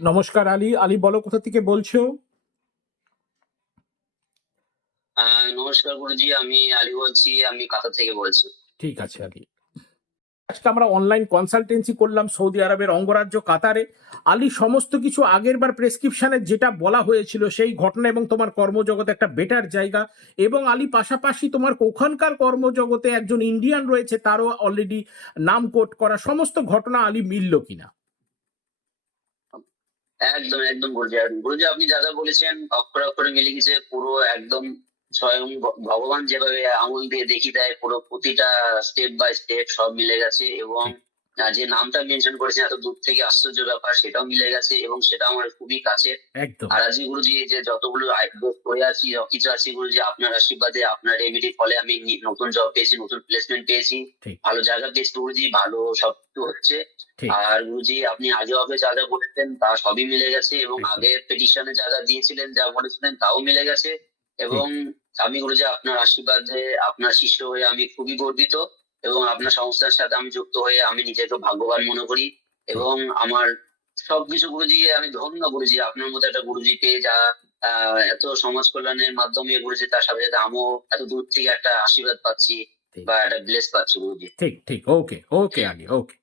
নমস্কার আলী। আলী বলো কোথা থেকে বলছো? নমস্কার গুরুজি আমি আলী বলছি আমি কাতার থেকে বলছি। ঠিক আছে আলী। আজকে আমরা অনলাইন কনসালটেন্সি করলাম সৌদি আরবের অঙ্গরাজ্য কাতারে। আলী সমস্ত কিছু আগের বার প্রেসক্রিপশনে যেটা বলা হয়েছিল সেই ঘটনা এবং তোমার কর্মজগতে একটা বেটার জায়গা এবং আলী পাশাপাশি তোমার ওখানকার কর্মজগতে একজন ইন্ডিয়ান রয়েছে তারও অলরেডি নাম কোট করা সমস্ত ঘটনা আলী মিলল কিনা? একদম একদম গুরুজি। গুরুজি, আপনি যা যা বলেছেন, অক্ষরে অক্ষরে মিলে গেছে, পুরো একদম স্বয়ং ভগবান যেভাবে আঙুল দিয়ে দেখি দেয়, পুরো প্রতিটা স্টেপ বাই স্টেপ সব মিলে গেছে এবং যে নামটা মেনশন করেছেন এত দূর থেকে আশ্চর্য ব্যাপার সেটাও মিলে গেছে এবং সেটা আমার খুবই কাছে। একদম। আর আজকে গুরুজি যে যতগুলো করে আছি কিছু আছি গুরুজি আপনার আশীর্বাদে আপনার রেমেডির ফলে আমি নতুন জব পেয়েছি নতুন প্লেসমেন্ট পেয়েছি। ভালো জায়গা পেয়েছি গুরুজি ভালো সব হচ্ছে। আর গুরুজি আপনি আগে আগে যা যা বলেছেন তা সবই মিলে গেছে এবং আগে পেটিশনে যা যা দিয়েছিলেন যা বলেছিলেন তাও মিলে গেছে। এবং আমি গুরুজি আপনার আশীর্বাদে আপনার শিষ্য হয়ে আমি খুবই গর্বিত। এবং আপনার সংস্থার সাথে আমি যুক্ত হয়ে আমি নিজেকে ভাগ্যবান মনে করি এবং আমার সবকিছু গুরুজি আমি ধন্য গুরুজি। আপনার মতো একটা গুরুজি পেয়ে যা আহ, এত সমাজ কল্যাণের মাধ্যমে গুরুজি তার সাথে সাথে আমিও এত দূর থেকে একটা আশীর্বাদ পাচ্ছি বা একটা ব্লেস পাচ্ছি গুরুজি। ঠিক ঠিক। ওকে ওকে আগে ওকে